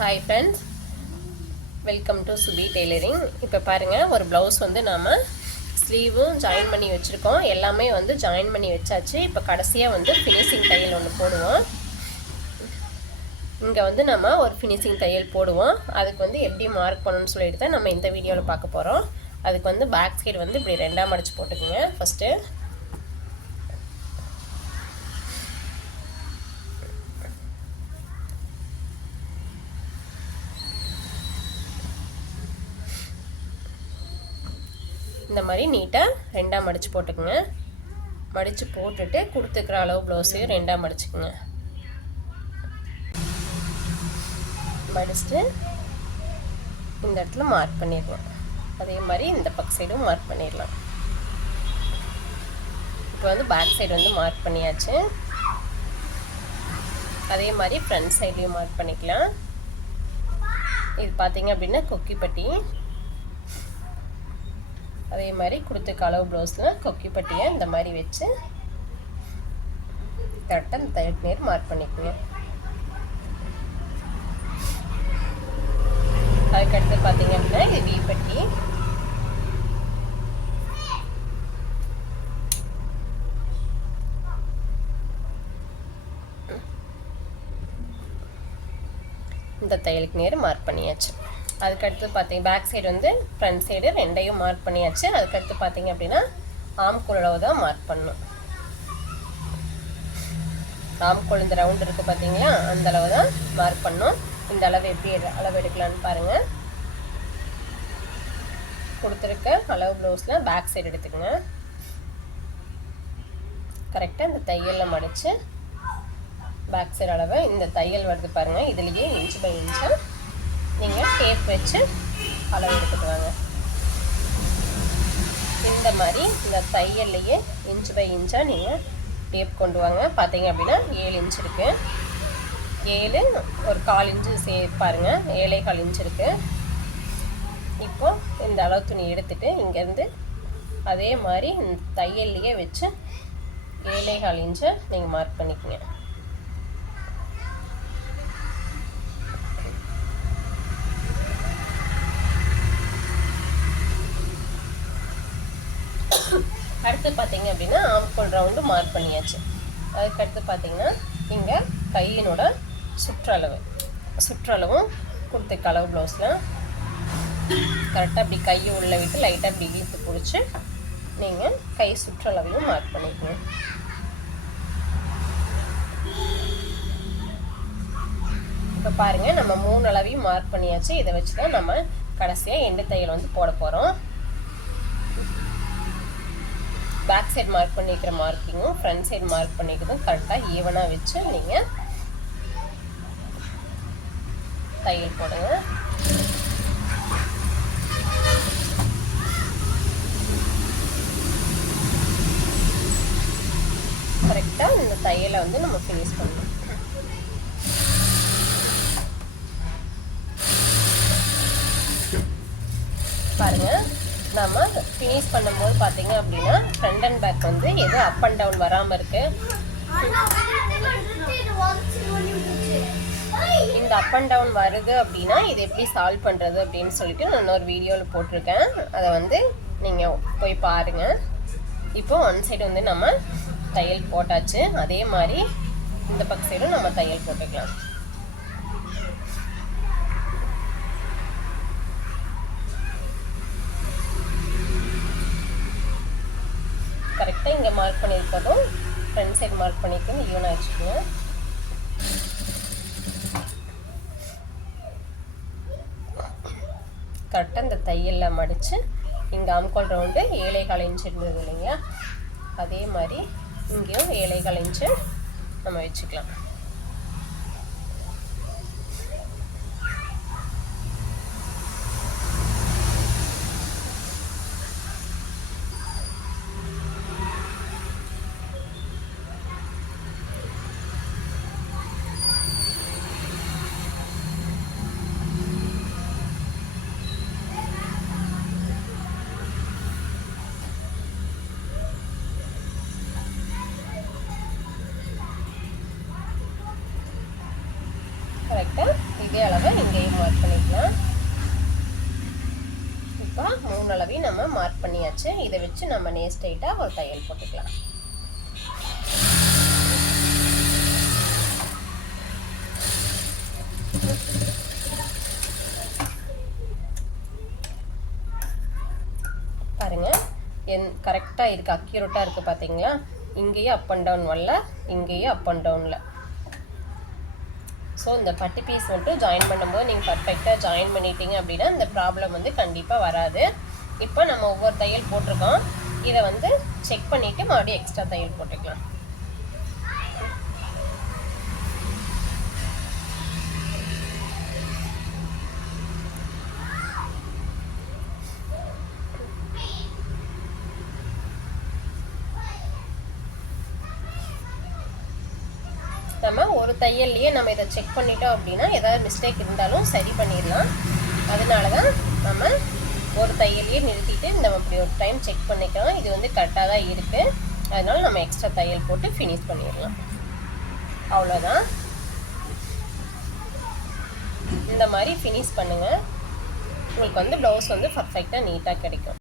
Hi friends, welcome to Subi tailoring. இப்போ பாருங்கள், ஒரு ப்ளவுஸ் வந்து நாம் ஸ்லீவும் ஜாயின் பண்ணி வச்சுருக்கோம். எல்லாமே வந்து ஜாயின் பண்ணி வச்சாச்சு. இப்போ கடைசியாக வந்து ஃபினிஷிங் தையல் ஒன்று போடுவோம். இங்கே வந்து நம்ம ஒரு ஃபினிஷிங் தையல் போடுவோம். அதுக்கு வந்து எப்படி மார்க் பண்ணணும்னு சொல்லிட்டு தான் நம்ம இந்த வீடியோவில் பார்க்க போகிறோம். அதுக்கு வந்து பேக் சைடு வந்து இப்படி ரெண்டாக மடித்து போட்டுக்குங்க. ஃபஸ்ட்டு இந்த மாதிரி நீட்டாக ரெண்டாக மடித்து போட்டுக்குங்க. மடித்து போட்டுட்டு கொடுத்துக்கிற அளவு ப்ளவுஸையும் ரெண்டாக மடிச்சுக்குங்க. மடிச்சுட்டு இந்த இடத்துல மார்க் பண்ணிடலாம். அதே மாதிரி இந்த பக்க சைடும் மார்க் பண்ணிடலாம். இப்போ வந்து பேக் சைடு வந்து மார்க் பண்ணியாச்சு. அதே மாதிரி ஃப்ரண்ட் சைட்லேயும் மார்க் பண்ணிக்கலாம். இது பார்த்தீங்க அப்படின்னா கொக்கிப்பட்டி. அதே மாதிரி கொடுத்துக்க அளவு ப்ளவுஸில் கொக்கிப்பட்டியை இந்த மாதிரி வச்சு கரெக்டாக இந்த தையல் நேர் மார்க் பண்ணிக்கோங்க. அதுக்கடுத்து பார்த்தீங்க அப்படின்னா இது வீப்பட்டி. இந்த தையலுக்கு நேர் மார்க் பண்ணியாச்சு. அதுக்கடுத்து பார்த்தீங்க பேக் சைடு வந்து ஃப்ரண்ட் சைடு ரெண்டையும் மார்க் பண்ணியாச்சு. அதுக்கடுத்து பார்த்தீங்க அப்படின்னா ஆம்கோல் அளவு தான் மார்க் பண்ணணும். ஆம்கோல் இந்த ரவுண்ட் இருக்குது பார்த்தீங்களா, அந்த அளவு தான் மார்க் பண்ணணும். இந்த அளவு எப்படி அளவு எடுக்கலான்னு பாருங்கள். கொடுத்துருக்க அளவு ப்ளவுஸில் பேக் சைடு எடுத்துக்கோங்க. கரெக்டாக இந்த தையலில் மடித்து பேக் சைடு அளவு இந்த தையல் வருது பாருங்கள். இதுலேயே இன்ச் பை இன்ச்சாக நீங்கள் டேப் வச்சு அளவு எடுத்துட்டு வாங்க. இந்த மாதிரி இந்த தையல்லையே இன்ச் பை இன்ச்சாக நீங்கள் டேப் கொண்டு வாங்க. பார்த்தீங்க அப்படின்னா 7 இன்ச் இருக்குது. 7 ஒரு 1/4 இன்ச்சு பாருங்கள், 7.25 இன்ச் இருக்குது. இப்போது இந்த அளவு துணி எடுத்துகிட்டு இங்கேருந்து அதே மாதிரி இந்த தையல்லையே வச்சு 7.25 இன்ச்சை நீங்கள் மார்க் பண்ணிக்கோங்க. அடுத்து பார்த்தீங்க அப்படின்னா ஆம்கோல் ரவுண்டு மார்க் பண்ணியாச்சு. அதுக்கடுத்து பார்த்தீங்கன்னா இங்கே கையினோட சுற்றளவும் கொடுத்துக்க அளவு ப்ளவுஸில் கரெக்டாக அப்படி கையை உள்ளே விட்டு லைட்டாக அப்படி இழுத்து பிடிச்சி நீங்கள் கை சுற்றளவையும் மார்க் பண்ணிக்கணும். இப்போ பாருங்கள், நம்ம 3 அளவையும் மார்க் பண்ணியாச்சு. இதை வச்சு தான் நம்ம கடைசியாக எண்டு தையல் வந்து போட போகிறோம். பேக் சைடு மார்க் பண்ணிக்கிற மார்க்கிங்கும் ஃப்ரண்ட் சைடு மார்க் பண்ணிக்கிறதும் கரெக்டாக ஈவனாக வச்சு நீங்கள் தையல் போடுங்க. கரெக்டாக இந்த தையலை வந்து நம்ம ஃபினிஷ் பண்ணணும். பாருங்கள், நம்ம ஃபினிஷ் பண்ணும்போது பார்த்தீங்க அப்படின்னா ஃப்ரண்ட் அண்ட் பேக் வந்து எதுவும் அப் அண்ட் டவுன் வராமல் இருக்குது. இந்த அப் அண்ட் டவுன் வருது அப்படின்னா இது எப்படி சால்வ் பண்ணுறது அப்படின்னு சொல்லிட்டு நான் இன்னொரு வீடியோவில் போட்டிருக்கேன். அதை வந்து நீங்கள் போய் பாருங்கள். இப்போ ஒன் சைடு வந்து நம்ம தையல் போட்டாச்சு. அதே மாதிரி இந்த பக்க சைடும் நம்ம தையல் போட்டுக்கலாம். கரெக்டாக இங்கே மார்க் பண்ணியிருக்கதும் ஃப்ரண்ட் சைடு மார்க் பண்ணிக்கணும். ஈவனாக வச்சுக்கோங்க. கரெக்டாக இந்த தையலில் மடித்து இங்கே ஆம்கோல் ரவுண்டு 7.25 இன்ச் இருந்தது இல்லைங்க, அதே மாதிரி இங்கேயும் 7.25 இன்ச்சு நம்ம வச்சுக்கலாம். அளவை இங்கேயும் மார்க் பண்ணிக்கலாம். இப்போ 3 அளவையும் நம்ம மார்க் பண்ணியாச்சு. இதை வச்சு நம்ம நேர் ஸ்ட்ரைட்டாக ஒரு தையல் போட்டுக்கலாம். பாருங்க கரெக்டாக இருக்குது, அக்யூரேட்டாக இருக்குது பார்த்தீங்களா? இங்கேயும் அப் அண்ட் டவுன் வரல, இங்கேயும் அப் அண்ட் டவுனில். ஸோ இந்த பட்டி பீஸ் மட்டும் ஜாயின் பண்ணும்போது நீங்கள் பர்ஃபெக்டாக ஜாயின் பண்ணிட்டீங்க அப்படின்னா இந்த ப்ராப்ளம் வந்து கண்டிப்பாக வராது. இப்போ நம்ம ஒவ்வொரு தையல் போட்டிருக்கோம், இதை வந்து செக் பண்ணிவிட்டு மறுபடியும் எக்ஸ்ட்ரா தையல் போட்டுக்கலாம். நம்ம ஒரு தையல்லையே நம்ம இதை செக் பண்ணிட்டோம் அப்படின்னா ஏதாவது மிஸ்டேக் இருந்தாலும் சரி பண்ணிடலாம். அதனால தான் நம்ம ஒரு தையல்லையே நிறுத்திட்டு நம்ம இப்படி ஒரு டைம் செக் பண்ணிக்கலாம். இது வந்து கரெக்டாக தான் இருக்குது, அதனால நம்ம எக்ஸ்ட்ரா தையல் போட்டு ஃபினிஷ் பண்ணிடலாம். அவ்வளோதான். இந்த மாதிரி ஃபினிஷ் பண்ணுங்கள். உங்களுக்கு வந்து ப்ளவுஸ் வந்து பர்ஃபெக்டாக நீட்டாக கிடைக்கும்.